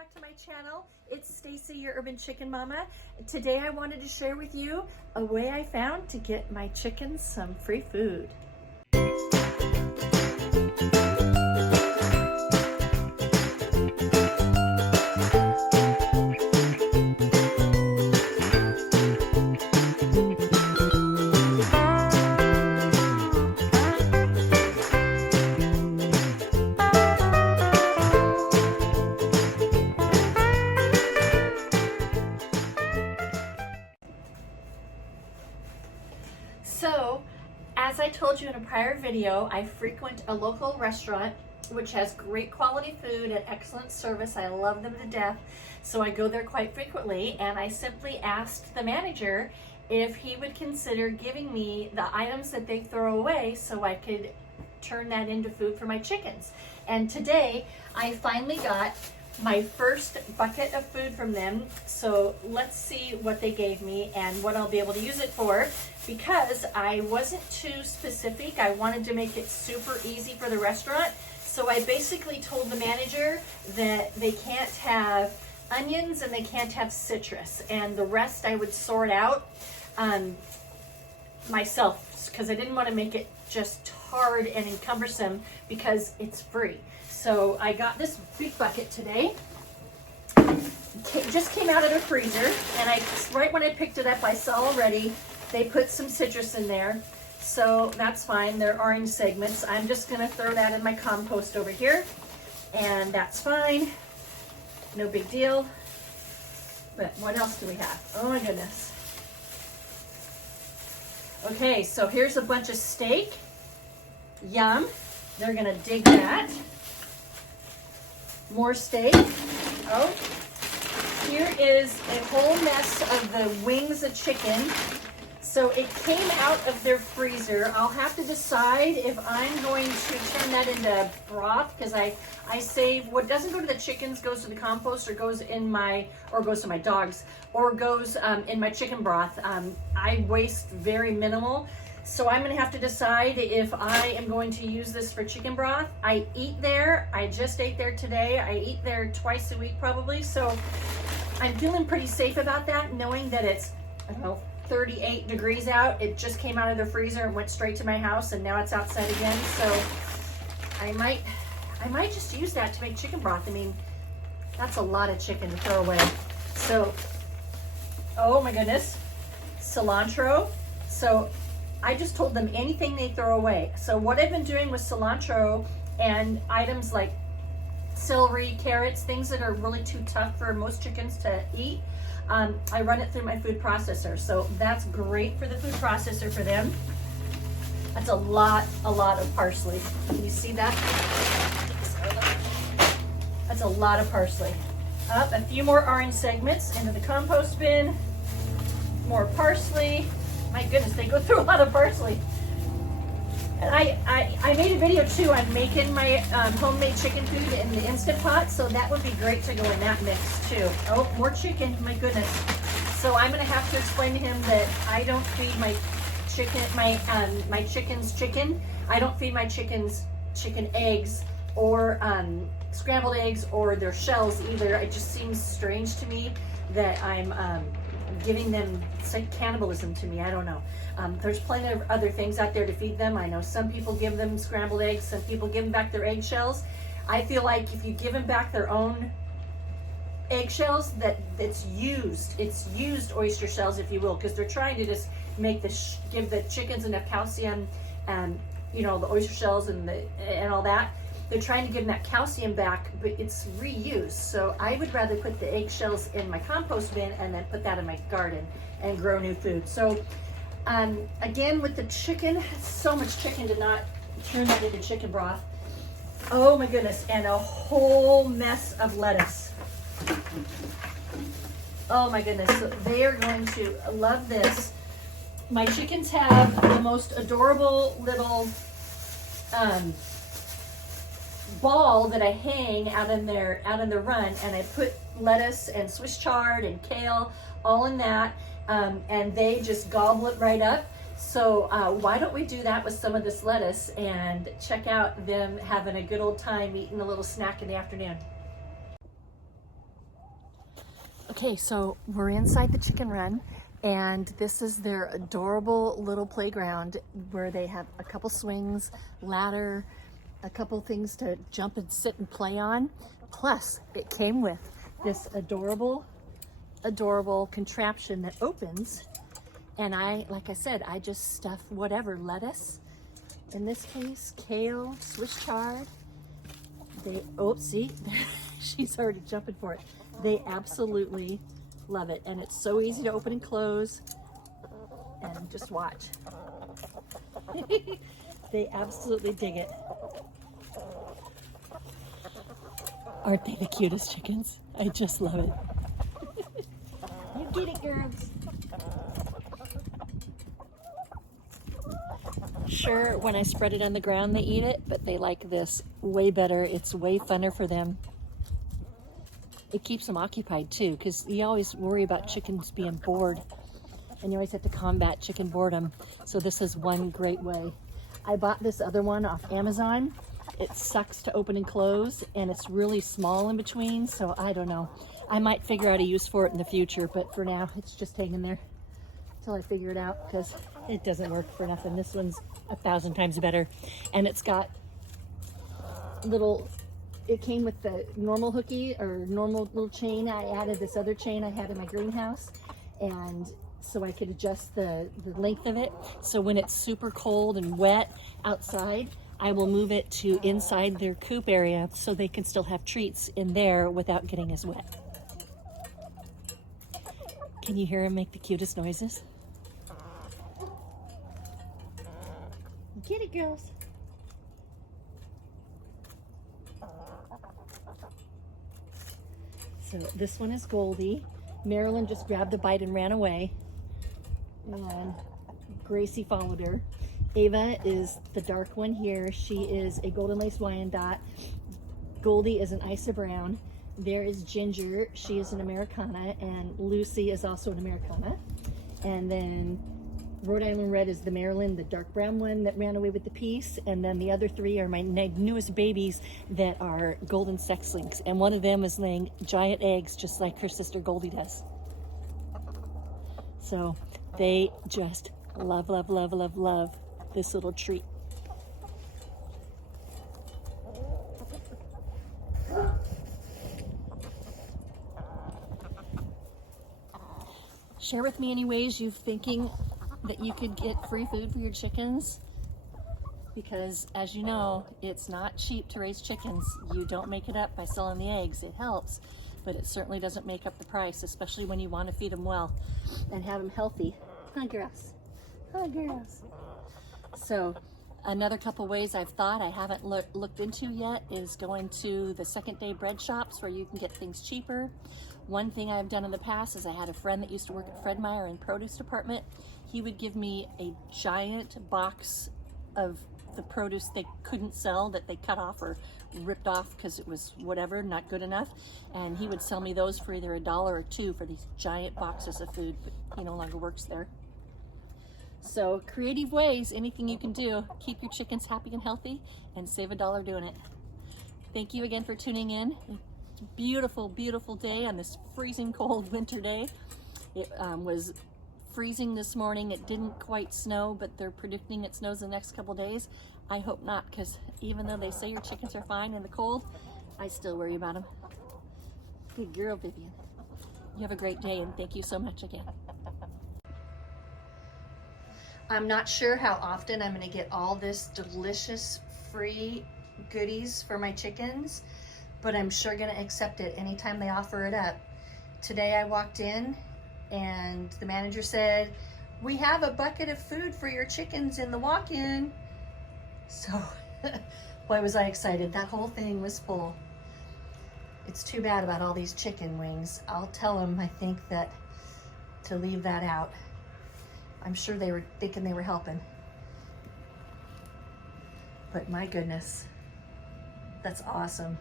back to my channel. It's Stacy, your urban chicken mama. Today I wanted to share with you a way I found to get my chickens some free food. So, as I told you in a prior video, I frequent a local restaurant which has great quality food and excellent service. I love them to death, so I go there quite frequently, and I simply asked the manager if he would consider giving me the items that they throw away so I could turn that into food for my chickens. And today I finally got my first bucket of food from them, so let's see what they gave me and what I'll be able to use it for, because I wasn't too specific. I wanted to make it super easy for the restaurant, so I basically told the manager that they can't have onions and they can't have citrus, and the rest I would sort out myself, because I didn't want to make it just hard and cumbersome because it's free. So I got this big bucket today. It just came out of the freezer, and right when I picked it up, I saw already they put some citrus in there. So that's fine. They're orange segments. I'm just going to throw that in my compost over here, and that's fine. No big deal. But what else do we have? Oh my goodness. Okay, so here's a bunch of steak. Yum. They're going to dig that. More steak. Oh, here is a whole mess of the wings of chicken. So it came out of their freezer. I'll have to decide if I'm going to turn that into broth, because I save what doesn't go to the chickens goes to the compost, or goes in my, or goes to my dogs, or goes in my chicken broth. I waste very minimal. So I'm going to have to decide if I am going to use this for chicken broth. I eat there. I just ate there today. I eat there twice a week probably. So I'm feeling pretty safe about that, knowing that it's, I don't know, 38 degrees out. It just came out of the freezer and went straight to my house, and now it's outside again. So I might just use that to make chicken broth. I mean, that's a lot of chicken to throw away. So, oh my goodness, cilantro. So I just told them anything they throw away. So what I've been doing with cilantro and items like celery, carrots, things that are really too tough for most chickens to eat, I run it through my food processor. So that's great for the food processor for them. That's a lot of parsley. Can you see that? That's a lot of parsley. Up a few more orange segments into the compost bin. More parsley. My goodness, they go through a lot of parsley. And I made a video too on making my homemade chicken food in the Instant Pot, so that would be great to go in that mix too. Oh, more chicken, my goodness. So I'm gonna have to explain to him that I don't feed my chicken, my chickens chicken. I don't feed my chickens chicken eggs or scrambled eggs or their shells either. It just seems strange to me that I'm giving them, it's like cannibalism to me. I don't know. There's plenty of other things out there to feed them. I know some people give them scrambled eggs, some people give them back their eggshells. I feel like if you give them back their own eggshells, it's used oyster shells, if you will, because they're trying to just make give the chickens enough calcium, and you know, the oyster shells and all that. They're trying to give them that calcium back, but it's reused. So I would rather put the eggshells in my compost bin and then put that in my garden and grow new food. So again, with the chicken, so much chicken to not turn that into chicken broth. Oh my goodness, and a whole mess of lettuce. Oh my goodness, so they are going to love this. My chickens have the most adorable little ball that I hang out in their run, and I put lettuce and Swiss chard and kale all in that, and they just gobble it right up. So why don't we do that with some of this lettuce and check out them having a good old time eating a little snack in the afternoon. Okay, so we're inside the chicken run, and this is their adorable little playground where they have a couple swings, ladder, a couple things to jump and sit and play on. Plus, it came with this adorable contraption that opens, and like I said, I just stuff whatever, lettuce, in this case, kale, Swiss chard. See, she's already jumping for it. They absolutely love it, and it's so easy to open and close, and just watch. They absolutely dig it. Aren't they the cutest chickens? I just love it. You get it, girls. Sure, when I spread it on the ground, they eat it, but they like this way better. It's way funner for them. It keeps them occupied too, because you always worry about chickens being bored, and you always have to combat chicken boredom. So this is one great way. I bought this other one off Amazon. It sucks to open and close, and it's really small in between, so I don't know. I might figure out a use for it in the future, but for now, it's just hanging there until I figure it out, because it doesn't work for nothing. This one's 1,000 times better, and it's got little, it came with the normal hooky or normal little chain. I added this other chain I had in my greenhouse, and so I could adjust the length of it. So when it's super cold and wet outside, I will move it to inside their coop area so they can still have treats in there without getting as wet. Can you hear him make the cutest noises? Get it, girls. So this one is Goldie. Marilyn just grabbed a bite and ran away, and Gracie followed her. Ava is the dark one here. She is a golden lace Wyandotte. Goldie is an Isa Brown. There is Ginger. She is an Americana, and Lucy is also an Americana. And then Rhode Island Red is the Maryland, the dark brown one that ran away with the piece. And then the other three are my newest babies that are golden sexlings. And one of them is laying giant eggs just like her sister Goldie does. So they just love, love, love, love, love this little treat. Share with me any ways you're thinking that you could get free food for your chickens, because as you know, it's not cheap to raise chickens. You don't make it up by selling the eggs. It helps, but it certainly doesn't make up the price, especially when you want to feed them well and have them healthy. Hi, girls. Hi, girls. So another couple ways I've thought I haven't looked into yet is going to the second day bread shops where you can get things cheaper. One thing I've done in the past is I had a friend that used to work at Fred Meyer in produce department. He would give me a giant box of the produce they couldn't sell, that they cut off or ripped off because it was whatever, not good enough. And he would sell me those for either $1 or $2 for these giant boxes of food, but he no longer works there. So creative ways, anything you can do, keep your chickens happy and healthy and save $1 doing it. Thank you again for tuning in. It's a beautiful, beautiful day on this freezing cold winter day. It was freezing this morning. It didn't quite snow, but they're predicting it snows the next couple days. I hope not, because even though they say your chickens are fine in the cold, I still worry about them. Good girl, Vivian. You have a great day, and thank you so much again. I'm not sure how often I'm going to get all this delicious free goodies for my chickens, but I'm sure going to accept it anytime they offer it up. Today I walked in and the manager said, "We have a bucket of food for your chickens in the walk-in." So boy, was I excited. That whole thing was full. It's too bad about all these chicken wings. I'll tell them, I think, that to leave that out. I'm sure they were thinking they were helping. But my goodness, that's awesome.